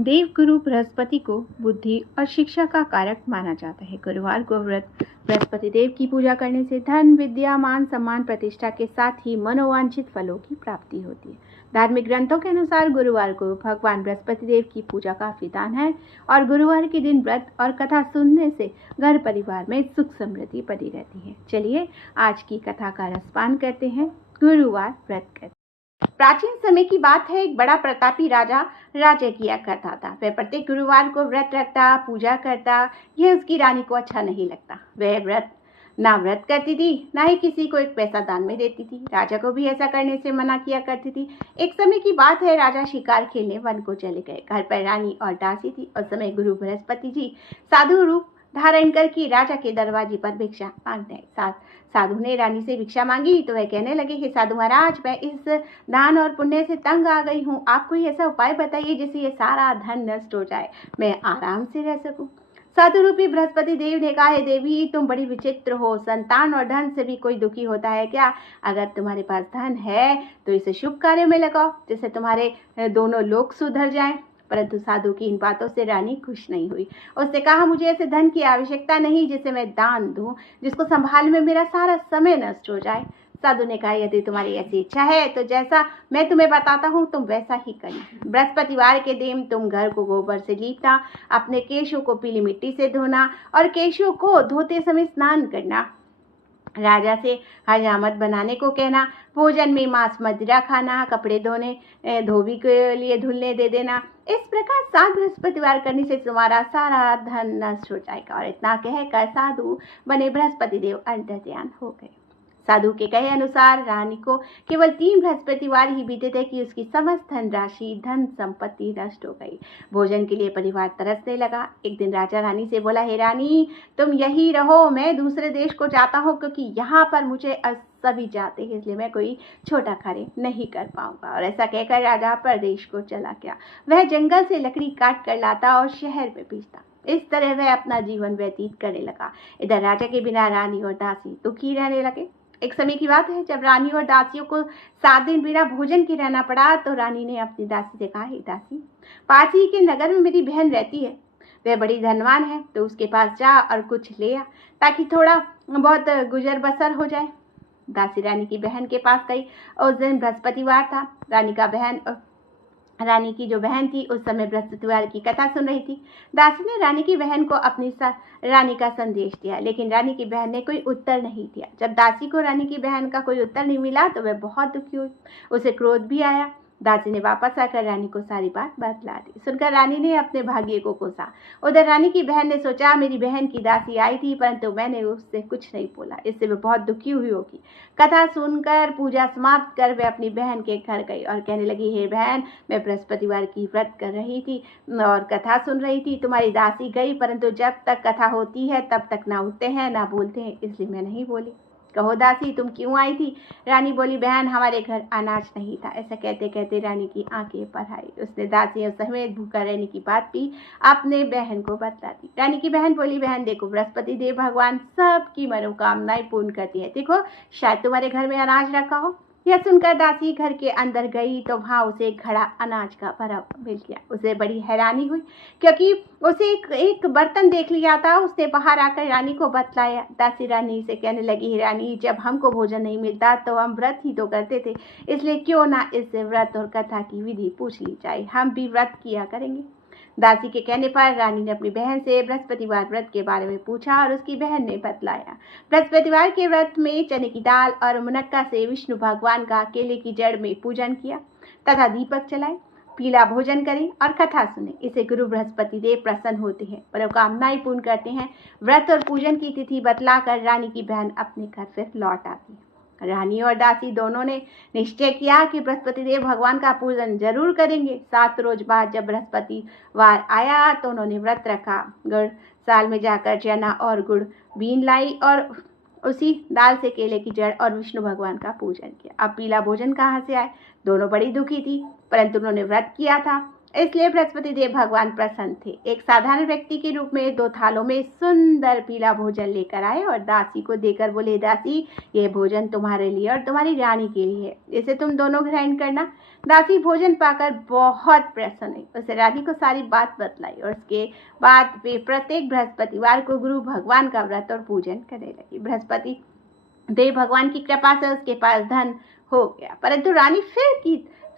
देवगुरु बृहस्पति को बुद्धि और शिक्षा का कारक माना जाता है। गुरुवार को व्रत बृहस्पति देव की पूजा करने से धन, विद्या, मान, सम्मान, प्रतिष्ठा के साथ ही मनोवांछित फलों की प्राप्ति होती है। धार्मिक ग्रंथों के अनुसार गुरुवार को भगवान बृहस्पति देव की पूजा का विधान है और गुरुवार के दिन व्रत और कथा सुनने से घर परिवार में सुख समृद्धि बनी रहती है। चलिए आज की कथा का रसपान करते हैं। गुरुवार व्रत करते। प्राचीन समय की बात है। एक बड़ा प्रतापी राजा राज्य किया करता था। वह प्रत्येक गुरुवार को व्रत रखता, पूजा करता। यह उसकी रानी को अच्छा नहीं लगता। वह व्रत करती थी, ना ही किसी को एक पैसा दान में देती थी। राजा को भी ऐसा करने से मना किया करती थी। एक समय की बात है, राजा शिकार खेलने वन को चले गए। घर पर रानी और दासी थी। उस समय गुरु बृहस्पति जी साधु रूप धारण करके राजा के दरवाजे पर भिक्षा मांगने आए। साधु ने रानी से भिक्षा मांगी तो वह कहने लगे, हे साधु महाराज, मैं इस दान और पुण्य से तंग आ गई हूँ। आप कोई ऐसा उपाय बताइए जिससे ये सारा धन नष्ट हो जाए, मैं आराम से रह सकूं। साधु रूपी बृहस्पति देव ने कहा, हे देवी, तुम बड़ी विचित्र हो। संतान और धन से भी कोई दुखी होता है क्या? अगर तुम्हारे पास धन है तो इसे शुभ कार्यों में लगाओ, जिससे तुम्हारे दोनों लोग सुधर जाएं। परंतु साधु की इन बातों से रानी खुश नहीं हुई। उसने कहा, मुझे ऐसे धन की आवश्यकता नहीं जिसे मैं दान दूं, जिसको संभालने में मेरा सारा समय नष्ट हो जाए। साधु ने कहा, यदि तुम्हारी ऐसी इच्छा है तो जैसा मैं तुम्हें बताता हूँ तुम वैसा ही करना। बृहस्पतिवार के दिन तुम घर को गोबर से लीपना, अपने केशों को पीली मिट्टी से धोना और केशों को धोते समय स्नान करना। राजा से हजामत बनाने को कहना, भोजन में मांस मदिरा खाना, कपड़े धोबी के लिए धुलने दे देना। इस प्रकार 7 बृहस्पतिवार करने से तुम्हारा सारा धन नष्ट हो जाएगा। और इतना कहकर साधु बने बृहस्पति देव अंतर्ध्यान हो गए। साधु के कहे अनुसार रानी को केवल 3 बृहस्पतिवार ही बीते थे कि उसकी समस्त धनराशि, धन संपत्ति नष्ट हो गई। भोजन के लिए परिवार तरसने लगा। एक दिन राजा रानी से बोला, हे रानी, तुम यही रहो, मैं दूसरे देश को जाता हूँ, क्योंकि यहाँ पर मुझे सभी जाते हैं, इसलिए मैं कोई छोटा कार्य नहीं कर पाऊंगा। और ऐसा कहकर राजा परदेश को चला गया। वह जंगल से लकड़ी काट कर लाता और शहर में बेचता। इस तरह वह अपना जीवन व्यतीत करने लगा। इधर राजा के बिना रानी और दासी दुखी रहने लगे। एक समय की बात है, जब रानी और दासियों को 7 दिन बिना भोजन के रहना पड़ा तो रानी ने अपनी दासी से कहा, हे दासी, पास ही के नगर में मेरी बहन रहती है, वह बड़ी धनवान है, तो उसके पास जा और कुछ ले आ, ताकि थोड़ा बहुत गुजर बसर हो जाए। दासी रानी की बहन के पास गई। उस दिन बृहस्पतिवार था। रानी की जो बहन थी उस समय बृहस्पतिवार की कथा सुन रही थी। दासी ने रानी की बहन को रानी का संदेश दिया, लेकिन रानी की बहन ने कोई उत्तर नहीं दिया। जब दासी को रानी की बहन का कोई उत्तर नहीं मिला तो वह बहुत दुखी हुई। उसे क्रोध भी आया। दासी ने वापस आकर रानी को सारी बात बतला दी। सुनकर रानी ने अपने भाग्य को कोसा। उधर रानी की बहन ने सोचा, मेरी बहन की दासी आई थी, परंतु मैंने उससे कुछ नहीं बोला, इससे वह बहुत दुखी हुई होगी। कथा सुनकर पूजा समाप्त कर वे अपनी बहन के घर गई और कहने लगी, हे बहन, मैं बृहस्पतिवार की व्रत कर रही थी और कथा सुन रही थी। तुम्हारी दासी गई, परंतु जब तक कथा होती है तब तक ना उठते हैं ना बोलते हैं, इसलिए मैं नहीं बोली। कहो दासी, तुम क्यों आई थी? रानी बोली, बहन, हमारे घर अनाज नहीं था। ऐसा कहते कहते रानी की आंखें भर आई। उसने दासियों समेत भूखा रहने की बात भी अपने बहन को बतला दी। रानी की बहन बोली, बहन देखो, बृहस्पति देव भगवान सबकी मनोकामनाएं पूर्ण करती है। देखो, शायद तुम्हारे घर में अनाज रखा हो। यह सुनकर दासी घर के अंदर गई तो वहां उसे एक घड़ा अनाज का भरा मिल गया। उसे बड़ी हैरानी हुई, क्योंकि उसे एक बर्तन देख लिया था। उसने बाहर आकर रानी को बतलाया। दासी रानी से कहने लगी, रानी, जब हमको भोजन नहीं मिलता तो हम व्रत ही तो करते थे, इसलिए क्यों ना इस व्रत और कथा की विधि पूछ ली जाए, हम भी व्रत किया करेंगे। दासी के कहने पर रानी ने अपनी बहन से बृहस्पतिवार व्रत के बारे में पूछा और उसकी बहन ने बतलाया। बृहस्पतिवार के व्रत में चने की दाल और मुनक्का से विष्णु भगवान का केले की जड़ में पूजन किया तथा दीपक जलाए, पीला भोजन करें और कथा सुने। इसे गुरु बृहस्पति देव प्रसन्न होते हैं, मनोकामनाएं पूर्ण करते हैं। व्रत और पूजन की तिथि बतलाकर रानी की बहन अपने घर फिर लौट आती है। रानी और दासी दोनों ने निश्चय किया कि बृहस्पति देव भगवान का पूजन जरूर करेंगे। 7 रोज बाद जब बृहस्पतिवार आया तो उन्होंने व्रत रखा। गुड़ साल में जाकर चना और गुड़ बीन लाई और उसी दाल से केले की जड़ और विष्णु भगवान का पूजन किया। अब पीला भोजन कहाँ से आए? दोनों बड़ी दुखी थी, परंतु उन्होंने व्रत किया था इसलिए बृहस्पति देव भगवान प्रसन्न थे। एक साधारण व्यक्ति के रूप में 2 थालों में सुंदर पीला भोजन लेकर आए और दासी को देकर बोले, दासी ये भोजन तुम्हारे लिए और तुम्हारी रानी के लिए है, इसे तुम दोनों ग्रहण करना। दासी भोजन पाकर बहुत प्रसन्न हुई, उसे रानी को सारी बात बतलाई और उसके बाद वे प्रत्येक बृहस्पतिवार को गुरु भगवान का व्रत और पूजन करने लगी। बृहस्पति देव भगवान की कृपा से उसके पास धन हो गया, परंतु रानी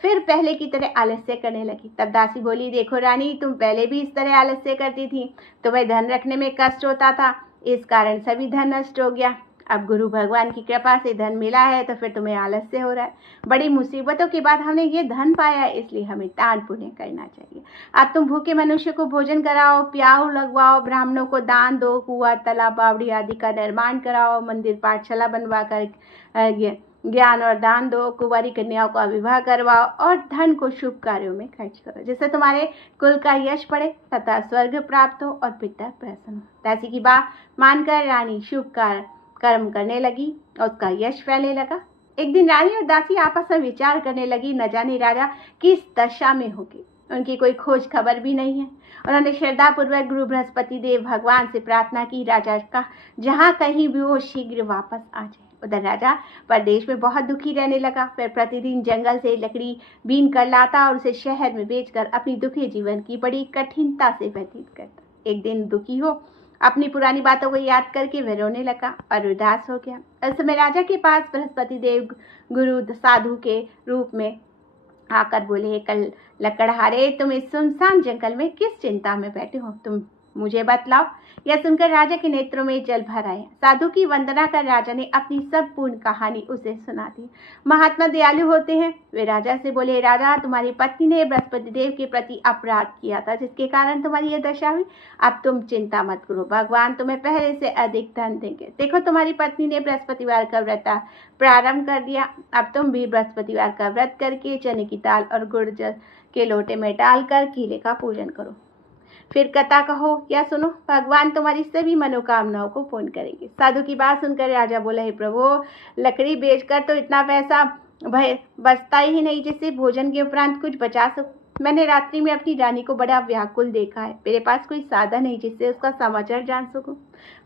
फिर पहले की तरह आलस्य करने लगी। तब दासी बोली, देखो रानी, तुम पहले भी इस तरह आलस्य करती थी, तुम्हें धन रखने में कष्ट होता था, इस कारण सभी धन नष्ट हो गया। अब गुरु भगवान की कृपा से धन मिला है तो फिर तुम्हें आलस्य हो रहा है। बड़ी मुसीबतों के बाद हमने ये धन पाया है, इसलिए हमें दान पुण्य करना चाहिए। अब तुम भूखे मनुष्य को भोजन कराओ, प्याऊ लगवाओ, ब्राह्मणों को दान दो, कुआं तालाब बावड़ी आदि का निर्माण कराओ, मंदिर पाठशाला बनवा कर ज्ञान और दान दो, कुंवारी कन्याओं का विवाह करवाओ और धन को शुभ कार्यों में खर्च करो, जिससे तुम्हारे कुल का यश बढ़े तथा स्वर्ग प्राप्त हो और पिता प्रसन्न हो। दासी की बात मानकर रानी शुभ कर्म करने लगी और उसका यश फैलने लगा। एक दिन रानी और दासी आपस में विचार करने लगी, न जाने राजा किस दशा में होगी, उनकी कोई खोज खबर भी नहीं है। उन्होंने श्रद्धापूर्वक गुरु बृहस्पति देव भगवान से प्रार्थना की, राजा का जहाँ कहीं भी वो शीघ्र वापस आ जाए। उधर राजा परदेश में बहुत दुखी रहने लगा। फिर प्रतिदिन जंगल से लकड़ी बीन कर लाता और उसे शहर में बेचकर अपनी दुखी जीवन की बड़ी कठिनता से व्यतीत करता। एक दिन दुखी हो अपनी पुरानी बातों को याद करके वह रोने लगा और उदास हो गया। उस समय राजा के पास बृहस्पति देव गुरु साधु के रूप में आकर बोले, कल लकड़हारे, तुम इस सुनसान जंगल में किस चिंता में बैठे हो, तुम मुझे बतलाओ। यह सुनकर राजा के नेत्रों में जल भर आया। साधु की वंदना कर राजा ने अपनी सब पूर्ण कहानी उसे सुना दी। महात्मा दयालु होते हैं। वे राजा से बोले, राजा, तुम्हारी पत्नी ने बृहस्पति देव के प्रति अपराध किया था, जिसके कारण तुम्हारी यह दशा हुई। अब तुम चिंता मत करो, भगवान तुम्हें पहले से अधिक धन देंगे। देखो, तुम्हारी पत्नी ने बृहस्पतिवार का व्रत प्रारंभ कर दिया। अब तुम भी बृहस्पतिवार का व्रत करके चने की दाल और गुड़ के लोटे में डालकर कीले का पूजन करो, फिर कथा कहो या सुनो, भगवान तुम्हारी सभी मनोकामनाओं को पूर्ण करेंगे। साधु की बात सुनकर राजा बोला, हे प्रभु, लकड़ी बेचकर तो इतना पैसा बचता ही नहीं जिससे भोजन के उपरांत कुछ बचा सकूं। मैंने रात्रि में अपनी रानी को बड़ा व्याकुल देखा है, मेरे पास कोई साधन नहीं जिससे उसका समाचार जान सकूं।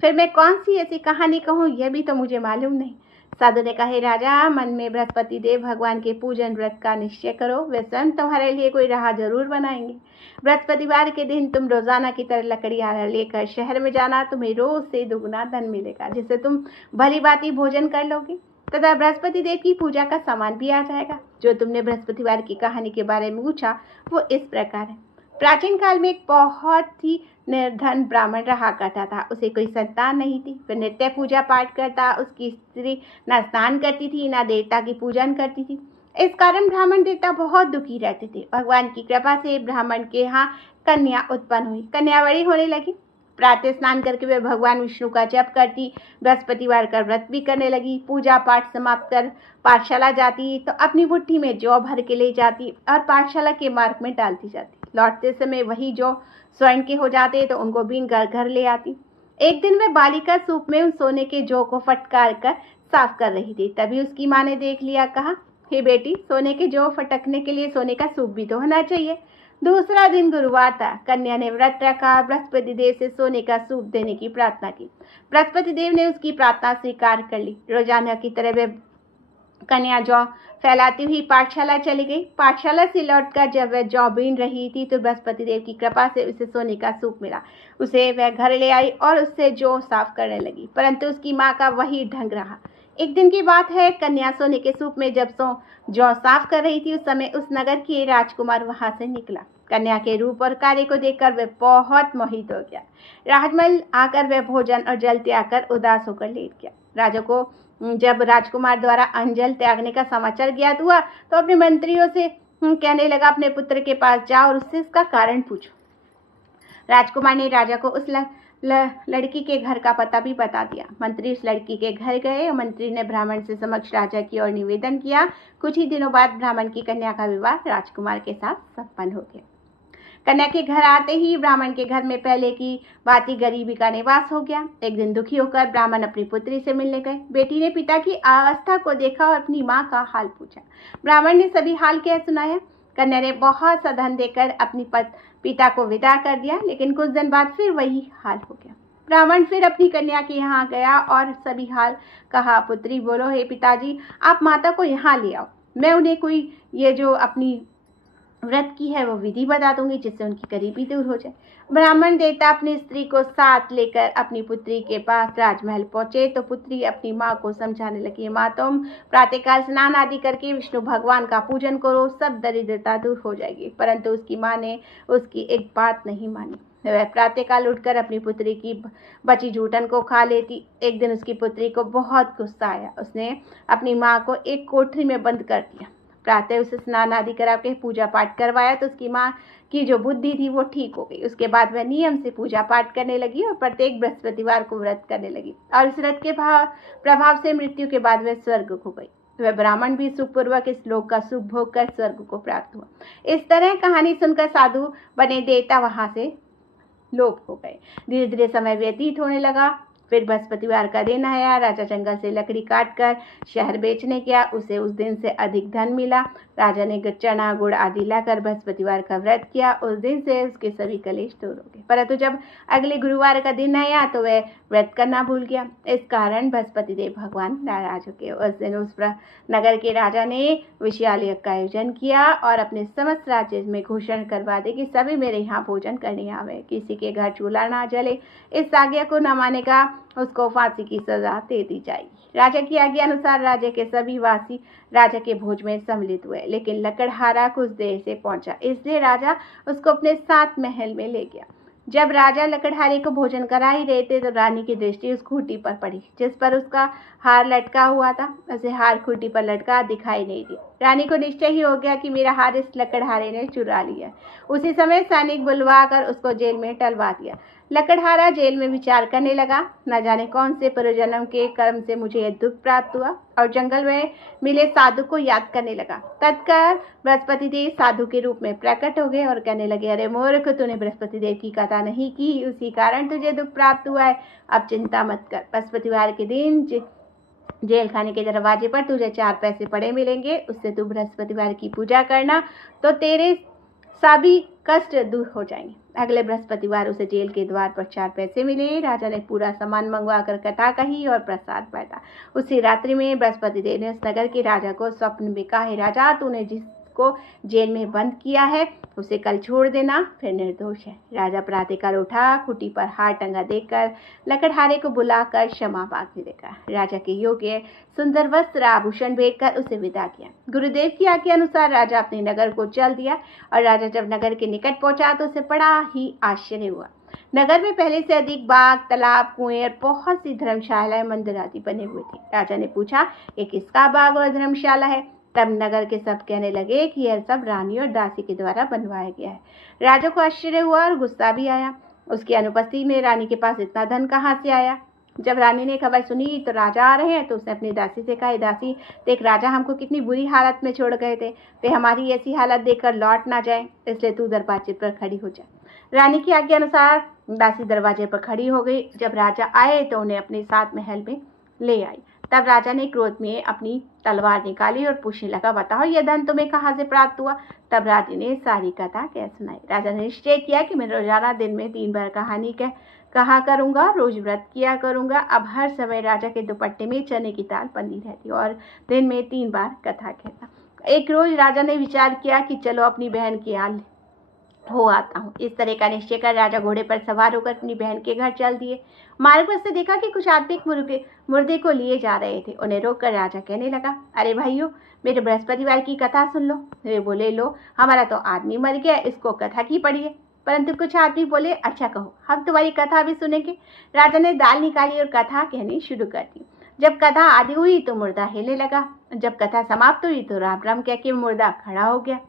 फिर मैं कौन सी ऐसी कहानी कहूँ, यह भी तो मुझे मालूम नहीं। साधु ने कहा, राजा, मन में बृहस्पति देव भगवान के पूजन व्रत का निश्चय करो, वे स्वयं तुम्हारे लिए कोई राह जरूर बनाएंगे। बृहस्पतिवार के दिन तुम रोजाना की तरह लकड़ियाँ लेकर शहर में जाना, तुम्हें रोज से दुगना धन मिलेगा, जिससे तुम भली भांति भोजन कर लोगे तथा बृहस्पति देव की पूजा का सामान भी आ जाएगा। जो तुमने बृहस्पतिवार की कहानी के बारे में पूछा वो इस प्रकार है। प्राचीन काल में एक बहुत ही निर्धन ब्राह्मण रहा करता था। उसे कोई संतान नहीं थी। वह नित्य पूजा पाठ करता। उसकी स्त्री न स्नान करती थी, न देवता की पूजन करती थी। इस कारण ब्राह्मण देवता बहुत दुखी रहते थे। भगवान की कृपा से ब्राह्मण के यहाँ कन्या उत्पन्न हुई। कन्या बड़ी होने लगी। प्रातः स्नान करके वे भगवान विष्णु का जप करती, बृहस्पतिवार का व्रत भी करने लगी। पूजा पाठ समाप्त कर पाठशाला जाती तो अपनी बुट्टी में जौ भर के ले जाती और पाठशाला के मार्ग में डालती जाती। लौटते समय वही जौ स्वर्ण के हो जाते तो उनको बीन घर ले आती। एक दिन वह बालिका सूप में उन सोने के जौ को फटकार कर साफ कर रही थी। तभी उसकी माँ ने देख लिया। कहा, हे बेटी, सोने के जौ फटकने के लिए सोने का सूप भी तो होना चाहिए। दूसरा दिन गुरुवार था। कन्या ने व्रत रखा, बृहस्पति देव से सोने का सूप देने की प्रार्थना की। बृहस्पति देव ने उसकी प्रार्थना स्वीकार कर ली। रोजाना की तरह वे कन्या जौ फैलाती हुई पाठशाला चली गई। पाठशाला से लौटकर जब वह जौ बीन रही थी तो बृहस्पति देव की कृपा से उसे सोने का सूप मिला। उसे वह घर ले आई और उससे जौ साफ करने लगी, परंतु उसकी माँ का वही ढंग रहा। एक दिन की बात है, कन्या सोने के सूप में जब जौ साफ कर रही थी, उस समय उस नगर के राजकुमार वहां से निकला। कन्या के रूप और कार्य को देखकर वह बहुत मोहित हो गया। राजमहल आकर वह भोजन और जल त्याग कर उदास होकर लेट गया। राजा को जब राजकुमार द्वारा अन्न त्यागने का समाचार ज्ञात हुआ तो अपने मंत्रियों से कहने लगा, अपने पुत्र के पास जाओ और उससे इसका कारण पूछो। राजकुमार ने राजा को उस लड़की के घर का पता भी बता दिया। मंत्री उस लड़की के घर गए और मंत्री ने ब्राह्मण से समक्ष राजा की ओर निवेदन किया। कुछ ही दिनों बाद ब्राह्मण की कन्या का विवाह राजकुमार के साथ संपन्न हो गया। कन्या के घर आते ही ब्राह्मण के घर में पहले की भांति गरीबी का निवास हो गया। एक दिन दुखी होकर ब्राह्मण अपनी पुत्री से मिलने गए। बेटी ने पिता की अवस्था को देखा और अपनी माँ का हाल पूछा। ब्राह्मण ने सभी हाल क्या सुनाया। कन्या ने बहुत सा धन देकर अपनी पिता को विदा कर दिया, लेकिन कुछ दिन बाद फिर वही हाल हो गया। ब्राह्मण फिर अपनी कन्या के यहाँ गया और सभी हाल कहा। पुत्री बोलो, हे पिताजी, आप माता को यहाँ ले आओ, मैं उन्हें कोई ये जो अपनी व्रत की है वो विधि बता दूंगी, जिससे उनकी गरीबी दूर हो जाए। ब्राह्मण देवता अपनी स्त्री को साथ लेकर अपनी पुत्री के पास राजमहल पहुंचे तो पुत्री अपनी माँ को समझाने लगी, माँ तुम प्रातःकाल स्नान आदि करके विष्णु भगवान का पूजन करो, सब दरिद्रता दूर हो जाएगी। परंतु उसकी माँ ने उसकी एक बात नहीं मानी। वह प्रातःकाल उठकर अपनी पुत्री की बची जूठन को खा लेती। एक दिन उसकी पुत्री को बहुत गुस्सा आया। उसने अपनी माँ को एक कोठरी में बंद कर दिया। प्रातः उसे स्नान आदि करा के पूजा पाठ करवाया तो उसकी माँ की जो बुद्धि थी वो ठीक हो गई। उसके बाद वह नियम से पूजा पाठ करने लगी और प्रत्येक बृहस्पतिवार को व्रत करने लगी और इस व्रत के प्रभाव से मृत्यु के बाद वह स्वर्ग को गई। वह ब्राह्मण भी सुखपूर्वक इस लोक का सुख भोग कर स्वर्ग को प्राप्त हुआ। इस तरह कहानी सुनकर साधु बने देवता वहां से लोप हो गए। धीरे धीरे समय व्यतीत होने लगा। फिर बृहस्पतिवार का दिन आया। राजा जंगल से लकड़ी काटकर शहर बेचने गया। उसे उस दिन से अधिक धन मिला। राजा ने चना गुड़ आदि लाकर बृहस्पतिवार का व्रत किया। उस दिन से उसके सभी कलेश दूर हो गए। परंतु जब अगले गुरुवार का दिन आया तो वह व्रत करना भूल गया। इस कारण बृहस्पति देव भगवान नाराज हो गए। उस दिन उस नगर के राजा ने विशाल यज्ञ का आयोजन किया और अपने समस्त राज्य में घोषणा करवा दे कि सभी मेरे यहाँ भोजन करने आवे, किसी के घर चूल्हा ना जले। इस आज्ञा को न मानेगा उसको फांसी की सजा दे दी जाएगी। राजा की आज्ञा अनुसार राज्य के सभी वासी राजा के भोज में सम्मिलित हुए, लेकिन लकड़हारा कुछ देर से पहुंचा, इसलिए राजा उसको अपने साथ महल में ले गया। जब राजा लकड़हारे को भोजन करा ही रहे थे तो रानी की दृष्टि उस खूंटी पर पड़ी जिस पर उसका हार लटका हुआ था। उसे हार खूंटी पर लटका दिखाई नहीं दिया। रानी को निश्चय ही हो गया कि मेरा हार इस लकड़हारे ने चुरा लिया। उसी समय सैनिक बुलवाकर उसको जेल में टलवा दिया। लकड़हारा जेल में विचार करने लगा, न जाने कौन से पूर्वजन्म के कर्म से मुझे यह दुख प्राप्त हुआ, और जंगल में मिले साधु को याद करने लगा। तत्काल बृहस्पति देव साधु के रूप में प्रकट हो गए और कहने लगे, अरे मूर्ख, तूने बृहस्पति देव की कथा नहीं की, उसी कारण तुझे दुख प्राप्त हुआ है। अब चिंता मत कर। बृहस्पतिवार के दिन जेल खाने के दरवाजे पर तुझे 4 पैसे पड़े मिलेंगे। उससे तू बृहस्पतिवार की पूजा करना तो तेरे सभी कष्ट दूर हो जाएंगे। अगले बृहस्पतिवार उसे जेल के द्वार पर 4 पैसे मिले। राजा ने पूरा सामान मंगवाकर कथा कही और प्रसाद बांटा। उसी रात्रि में बृहस्पति देव ने उस नगर के राजा को स्वप्न में कहा, हे राजा, तूने जिसको जेल में बंद किया है उसे कल छोड़ देना, फिर निर्दोष है। राजा प्रातःकाल उठा, खूंटी पर हार टंगा देखकर लकड़हारे को बुलाकर क्षमा मांगने लगा। राजा के योग्य सुंदर वस्त्र आभूषण भेंट कर उसे विदा किया। गुरुदेव की आज्ञा अनुसार राजा अपने नगर को चल दिया और राजा जब नगर के निकट पहुंचा तो उसे बड़ा ही आश्चर्य हुआ। नगर में पहले से अधिक बाग, तालाब, कुएं और बहुत सी धर्मशालाएं, मंदिर आदि बने हुए थे। राजा ने पूछा, ये किसका बाग और धर्मशाला है? तब नगर के सब कहने लगे कि यह सब रानी और दासी के द्वारा बनवाया गया है। राजा को आश्चर्य हुआ और गुस्सा भी आया। उसकी अनुपस्थिति में रानी के पास इतना धन कहाँ से आया? जब रानी ने खबर सुनी तो राजा आ रहे हैं तो उसने अपनी दासी से कहा, दासी देख, राजा हमको कितनी बुरी हालत में छोड़ गए थे, वे हमारी ऐसी हालत देखकर लौट ना जाए, इसलिए तू दरवाजे पर खड़ी हो जा। रानी की आज्ञा अनुसार दासी दरवाजे पर खड़ी हो गई। जब राजा आए तो उन्हें अपने साथ महल में ले आई। तब राजा ने क्रोध में अपनी तलवार निकाली और पूछने लगा, बताओ यह धन तुम्हें कहाँ से प्राप्त हुआ? तब रानी ने सारी कथा कह सुनाई। राजा ने निश्चय किया कि मैं रोजाना दिन में 3 बार कहानी कहा करूंगा, रोज व्रत किया करूंगा। अब हर समय राजा के दुपट्टे में चने की दाल बनी रहती और दिन में 3 बार कथा कहता। एक रोज राजा ने विचार किया कि चलो अपनी बहन के यहाँ हो आता हूँ। इस तरह का निश्चय कर राजा घोड़े पर सवार होकर अपनी बहन के घर चल दिए। मार्ग पर से देखा कि कुछ आदमी मुर्दे को लिए जा रहे थे। उन्हें रोककर राजा कहने लगा, अरे भाइयों, मेरे बृहस्पतिवार की कथा सुन लो। वे बोले, लो, हमारा तो आदमी मर गया, इसको कथा की पड़ी है। परंतु कुछ आदमी बोले, अच्छा कहो, हम तुम्हारी कथा भी सुनेंगे। राजा ने दाल निकाली और कथा कहनी शुरू कर दी। जब कथा आदि हुई तो मुर्दा हिलने लगा। जब कथा समाप्त हुई तो राम राम कह के मुर्दा खड़ा हो गया।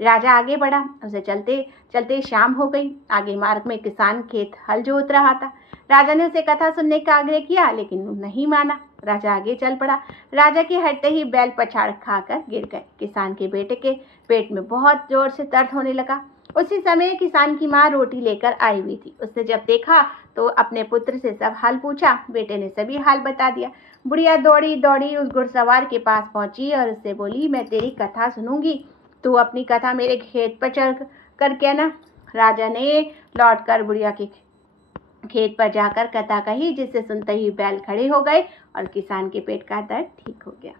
राजा आगे बढ़ा। उसे चलते चलते शाम हो गई। आगे मार्ग में किसान खेत हल जोत रहा था। राजा ने उसे कथा सुनने का आग्रह किया, लेकिन नहीं माना। राजा आगे चल पड़ा। राजा के हटते ही बैल पछाड़ खाकर गिर गए। किसान के बेटे के पेट में बहुत जोर से दर्द होने लगा। उसी समय किसान की माँ रोटी लेकर आई हुई थी। उसने जब देखा तो अपने पुत्र से सब हाल पूछा। बेटे ने सभी हाल बता दिया। बुढ़िया दौड़ी दौड़ी उस घुड़सवार के पास पहुंची और उससे बोली, मैं तेरी कथा सुनूंगी, तू अपनी कथा मेरे खेत पर चढ़ कर कहना। राजा ने लौटकर बुढ़िया के खेत पर जाकर कथा कही, जिसे सुनते ही बैल खड़े हो गए और किसान के पेट का दर्द ठीक हो गया।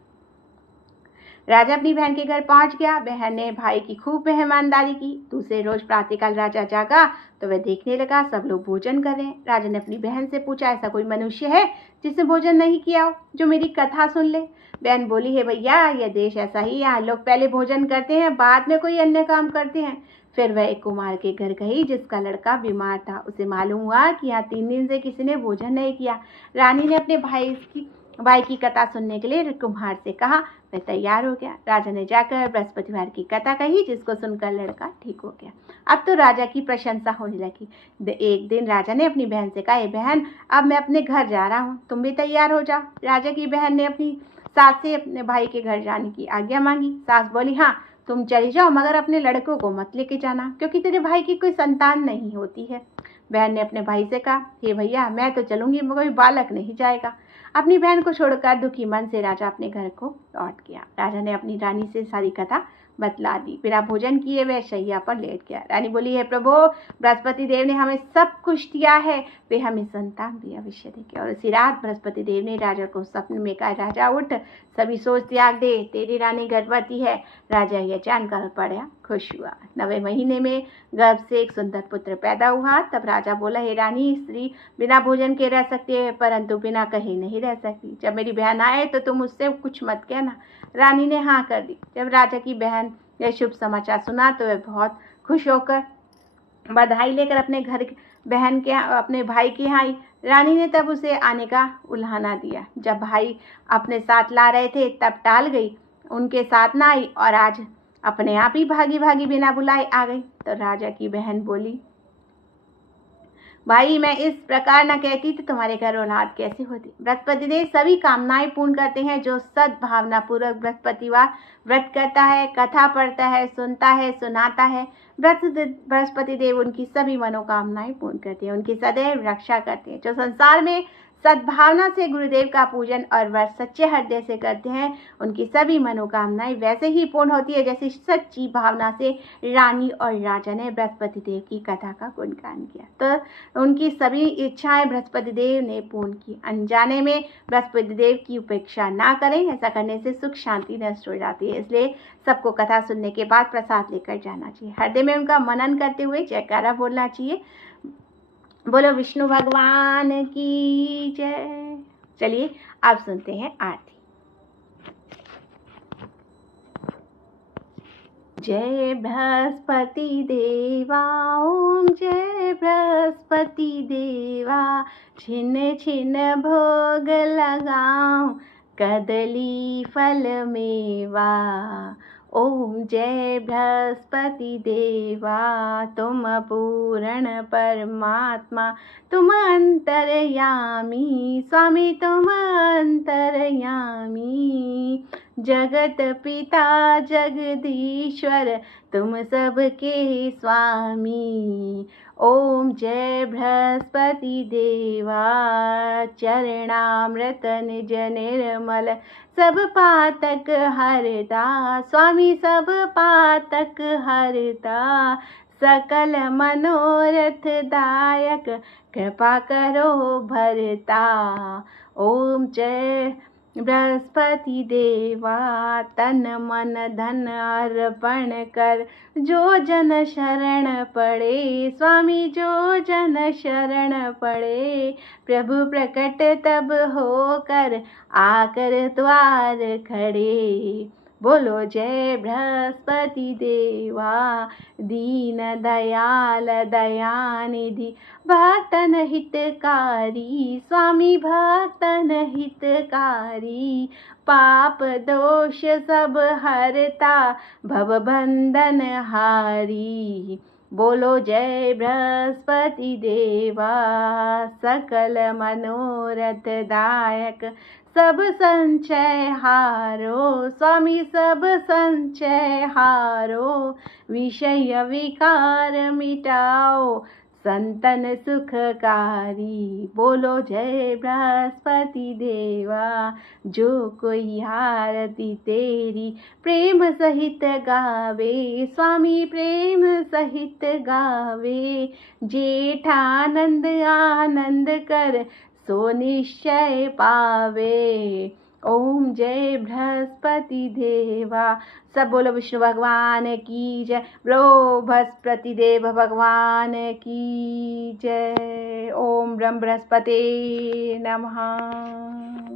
राजा अपनी बहन के घर पहुंच गया। बहन ने भाई की खूब मेहमानदारी की। दूसरे रोज प्रातःकाल राजा जागा तो वह देखने लगा सब लोग भोजन कर रहे हैं। राजा ने अपनी बहन से पूछा, ऐसा कोई मनुष्य है जिसने भोजन नहीं किया हो, जो मेरी कथा सुन ले? बहन बोली, है भैया, यह देश ऐसा ही, यहाँ लोग पहले भोजन करते हैं, बाद में कोई अन्य काम करते हैं। फिर वह एक कुम्हार के घर गई जिसका लड़का बीमार था। उसे मालूम हुआ कि यहाँ 3 दिन से किसी ने भोजन नहीं किया। रानी ने अपने भाई की कथा सुनने के लिए कुम्हार से कहा। वह तैयार हो गया। राजा ने जाकर बृहस्पतिवार की कथा कही, जिसको सुनकर लड़का ठीक हो गया। अब तो राजा की प्रशंसा होने लगी। एक दिन राजा ने अपनी बहन से कहा, बहन, अब मैं अपने घर जा रहा हूँ, तुम भी तैयार हो जाओ। राजा की बहन ने अपनी सास से अपने भाई के घर जाने की आज्ञा मांगी। सास बोली, हाँ तुम चली जाओ, मगर अपने लड़कों को मत लेके जाना, क्योंकि तेरे भाई की कोई संतान नहीं होती है। बहन ने अपने भाई से कहा, हे भैया, मैं तो चलूंगी, मगर कोई बालक नहीं जाएगा। अपनी बहन को छोड़कर दुखी मन से राजा अपने घर को लौट गया। राजा ने अपनी रानी से सारी कथा बतला दी। बिना भोजन किए वह शैया पर लेट गया। रानी बोली, है प्रभु, बृहस्पति देव ने हमें सब कुछ दिया है, वे हमें संतान भी अवश्य देंगे। और इसी रात बृहस्पति देव ने राजा को स्वप्न में कहा, राजा उठ, सभी सोच त्याग दे, तेरी रानी गर्भवती है। राजा यह जानकर बड़ा खुश हुआ। 9वें महीने में गर्भ से एक सुंदर पुत्र पैदा हुआ। तब राजा बोला, हे रानी, स्त्री बिना भोजन के रह सकती है, परंतु बिना कहे नहीं रह सकती। जब मेरी बहन आए तो तुम उससे कुछ मत कहना। रानी ने हाँ कर दी। जब राजा की बहन यह शुभ समाचार सुना तो वह बहुत खुश होकर बधाई लेकर अपने भाई के यहाँ आई। रानी ने तब उसे आने का उल्हाना दिया। जब भाई अपने साथ ला रहे थे तब टाल गई, उनके साथ ना आई और आज अपने आप ही भागी भागी बिना बुलाए आ गई। तो राजा की बहन बोली, भाई, मैं इस प्रकार न कहती तो तुम्हारे घर औलाद कैसे होती। बृहस्पति देव सभी कामनाएं पूर्ण करते हैं जो सद्भावना पूर्वक बृहस्पतिवार व्रत करता है, कथा पढ़ता है, सुनता है, सुनाता है। बृहस्पति देव उनकी सभी मनोकामनाएं पूर्ण करते हैं, उनकी सदैव रक्षा करते हैं। जो संसार में सद्भावना से गुरुदेव का पूजन और व्रत सच्चे हृदय से करते हैं, उनकी सभी मनोकामनाएं वैसे ही पूर्ण होती है जैसे सच्ची भावना से रानी और राजा ने बृहस्पति देव की कथा का गुणगान किया। तो उनकी सभी इच्छाएं बृहस्पति देव ने पूर्ण की। अनजाने में बृहस्पति देव की उपेक्षा ना करें, ऐसा करने से सुख शांति नष्ट हो जाती है। इसलिए सबको कथा सुनने के बाद प्रसाद लेकर जाना चाहिए। हृदय में उनका मनन करते हुए जयकारा बोलना चाहिए। बोलो विष्णु भगवान की जय। चलिए अब सुनते हैं आरती। जय बृहस्पति देवा, ओम जय बृहस्पति देवा, छिन छिन भोग लगाऊं कदली फल मेवा। ओम जय बृहस्पति देवा, तुम पूर्ण परमात्मा, तुम अंतर्यामी, स्वामी तुम अंतर्यामी। जगत पिता जगदीश्वर, तुम सबके स्वामी। ओम जय बृहस्पति देवा, चरणामृत निज निर्मल, सब पातक हरता, स्वामी सब पातक हरता। सकल मनोरथ दायक, कृपा करो भरता। ओम जय बृहस्पति देवा, तन मन धन अर्पण कर, जो जन शरण पड़े, स्वामी जो जन शरण पड़े। प्रभु प्रकट तब होकर, आकर द्वार खड़े। बोलो जय बृहस्पति देवा, दीन दयाल दयानिधि, भक्तन हितकारी, स्वामी भक्तन हितकारी। पाप दोष सब हरता, भव बंधन हारी। बोलो जय बृहस्पति देवा, सकल मनोरथ दायक, सब संचय हारो, स्वामी सब संचय हारो। विषय विकार मिटाओ, संतन सुखकारी। बोलो जय बृहस्पति देवा, जो कोई आरती तेरी प्रेम सहित गावे, स्वामी प्रेम सहित गावे। जेठानंद आनंद कर सो निश्चय पावे। ओम जय बृहस्पति देवा। सब बोलो विष्णु भगवान की जय, बोलो बृहस्पति देव भगवान की जय। ओम ब्रह्म बृहस्पते नमः।